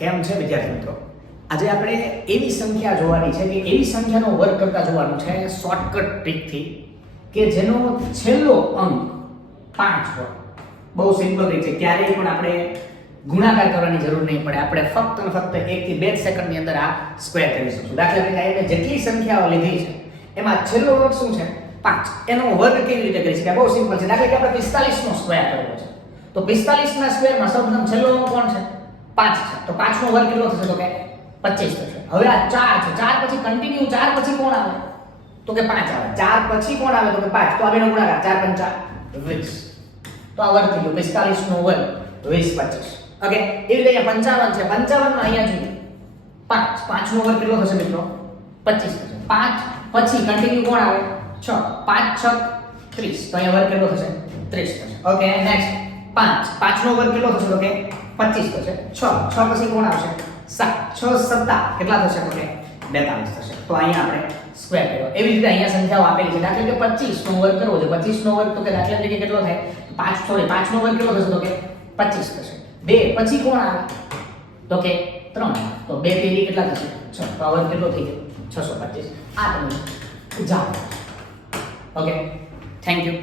કેમ છે વિદ્યાર્થી મિત્રો? આજે આપણે એવી સંખ્યા જોવાની છે કે એવી સંખ્યાનો વર્ગ કરતા જોવાનું છે શોર્ટકટ ટ્રીકથી કે જેનો છેલ્લો અંક 5 હોય. બહુ સિમ્પલ રીત છે. ક્યારેય પણ આપણે ગુણાકાર કરવાની જરૂર નહીં પડે. આપણે ફક્ત અને ફક્ત 1 થી 2 સેકન્ડની અંદર આ સ્ક્વેર કરી શકશું. દાખલા તરીકે આપણે જેટલી સંખ્યાઓ લીધી છે એમાં છેલ્લો વર્ગ શું છે? 5. એનો વર્ગ કેવી રીતે કરી શકાય? બહુ સિમ્પલ છે. દાખલા કે આપણે 45 નો સ્ક્વેર કરવો છે તો 45 ના સ્ક્વેરમાં સૌપ્રથમ છેલ્લો અંક કોણ છે? 5 છે. તો 5 નો વર્ગ કેટલો થશે? તો કે 25 થશે. હવે આ 4 છે. 4 પછી કન્ટિન્યુ 4 પછી કોણ આવે? તો કે 5 આવે. 4 પછી કોણ આવે? તો કે 5. તો આ બેનો ગુણાકાર 4 5 20. તો આ વર્ગ થઈ ગયો 45 નો વર્ગ 20 25. ઓકે, એવી રીતે અહીંયા 55 છે. 55 માં અહીંયા જોઈએ 5. 5 નો વર્ગ કેટલો થશે મિત્રો? 25 થશે. 5 પછી કન્ટિન્યુ કોણ આવે? 6. 5 6 30. તો અહીંયા વર્ગ કેટલો થશે? 30 થશે. Okay, next 5. 5 નો વર્ગ કેટલો થશે? તો કે 25 થશે. 6 6 પછી કોણ આવશે? 7. 6 7 કેટલા થશે? તો કે 42 થશે. તો અહીંયા આપણે સ્ક્વેર કર્યો. એવી રીતે અહીંયા સંખ્યાઓ આપેલી છે. દાખલા કે 25 નો વર્ગ કરવો છે. 25 નો વર્ગ તો કે દાખલા તરીકે કેટલો થાય? 5 નો વર્ગ કેટલો થશે? તો કે 25 થશે. 2 પછી કોણ આવે? તો કે 3. તો 2 તેરી કેટલા થશે? 6. તો આ વર્ગ કેટલો થઈ ગયો? 625. આ તમે જાણો. Okay, thank you.